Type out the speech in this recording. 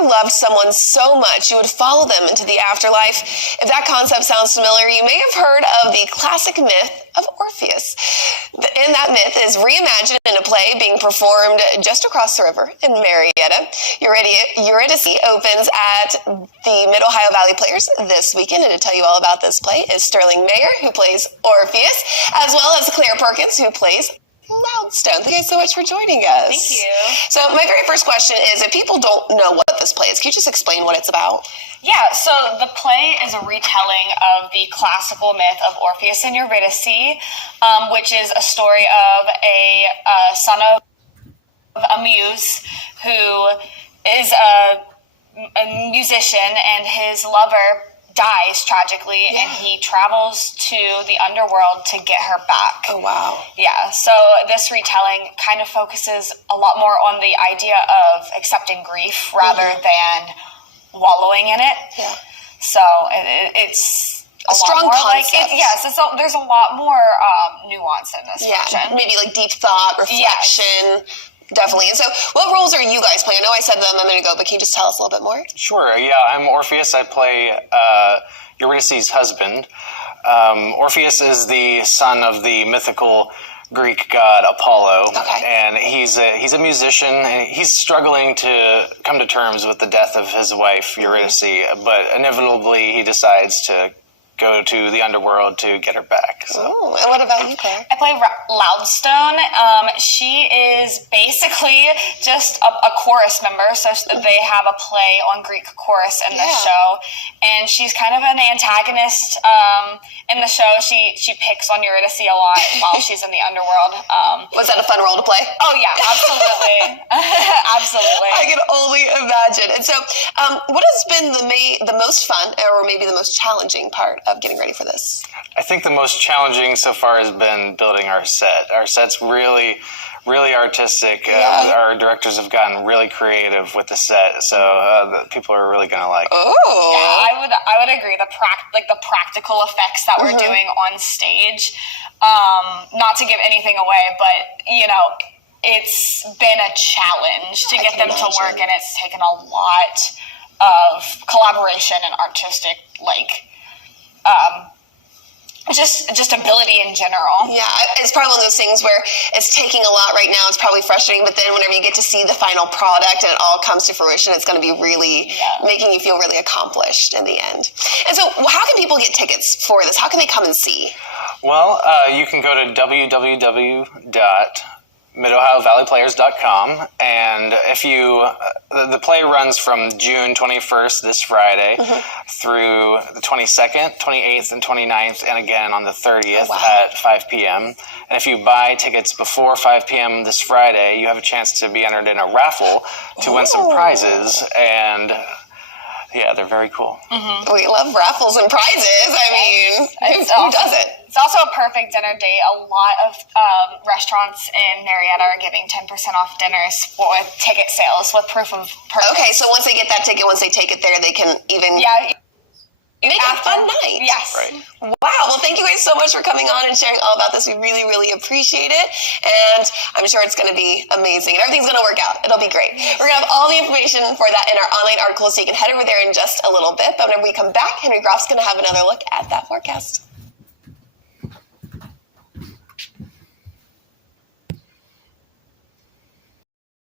ever loved someone so much you would follow them into the afterlife? If that concept sounds familiar, you may have heard of the classic myth of Orpheus. And that myth is reimagined in a play being performed just across the river in Marietta. Eurydice opens at the Mid-Ohio Valley Players this weekend, and to tell you all about this play is Sterling Mayer, who plays Orpheus, as well as Claire Perkins, who plays Loudstone. Thank you so much for joining us. Thank you. So my very first question is, if people don't know what this play is, can you just explain what it's about? Yeah, so the play is a retelling of the classical myth of Orpheus and Eurydice, which is a story of a son of a muse who is a musician, and his lover dies tragically, and he travels to the underworld to get her back. Oh, wow. Yeah, so this retelling kind of focuses a lot more on the idea of accepting grief rather than wallowing in it. Yeah. So it's a strong concept. There's a lot more nuance in this version. Maybe like deep thought, reflection. Yes. Definitely. And so what roles are you guys playing? I know I said them a minute ago, but can you just tell us a little bit more? Sure. Yeah, I'm Orpheus. I play Eurydice's husband. Orpheus is the son of the mythical Greek god Apollo. Okay. And he's a musician, and he's struggling to come to terms with the death of his wife, Eurydice, but inevitably he decides to go to the underworld to get her back. So. Oh, and what about you, Claire? I play Loudstone. She is basically just a chorus member, so they have a play on Greek chorus in the show, and she's kind of an antagonist in the show. She picks on Eurydice a lot while she's in the underworld. Was that a fun role to play? Oh yeah, absolutely. Absolutely. I can only imagine. And so what has been the most fun, or maybe the most challenging part of getting ready for this? I think the most challenging so far has been building our set. Our set's really artistic. Our directors have gotten really creative with the set, so people are really going to like it. Oh, yeah, I would agree. The practical effects that we're doing on stage. Not to give anything away, but it's been a challenge to get them to work, and it's taken a lot of collaboration and artistic just ability in general. Yeah, it's probably one of those things where it's taking a lot right now. It's probably frustrating, but then whenever you get to see the final product and it all comes to fruition, it's going to be really making you feel really accomplished in the end. And so how can people get tickets for this? How can they come and see? Well, you can go to www.midohiovalleyplayers.com, and if you the play runs from June 21st, this Friday, through the 22nd, 28th, and 29th, and again on the 30th at 5 p.m. And if you buy tickets before 5 p.m. this Friday, you have a chance to be entered in a raffle to win some prizes, and yeah, they're very cool. We love raffles and prizes. I mean, who does it? It's also a perfect dinner date. A lot of restaurants in Marietta are giving 10% off dinners with ticket sales with proof of purchase. Okay, so once they get that ticket, once they take it there, they can even make it a fun night. Yes. Right. Wow. Well, thank you guys so much for coming on and sharing all about this. We really, really appreciate it. And I'm sure it's going to be amazing. And everything's going to work out. It'll be great. We're going to have all the information for that in our online article, so you can head over there in just a little bit. But whenever we come back, Henry Groff's going to have another look at that forecast.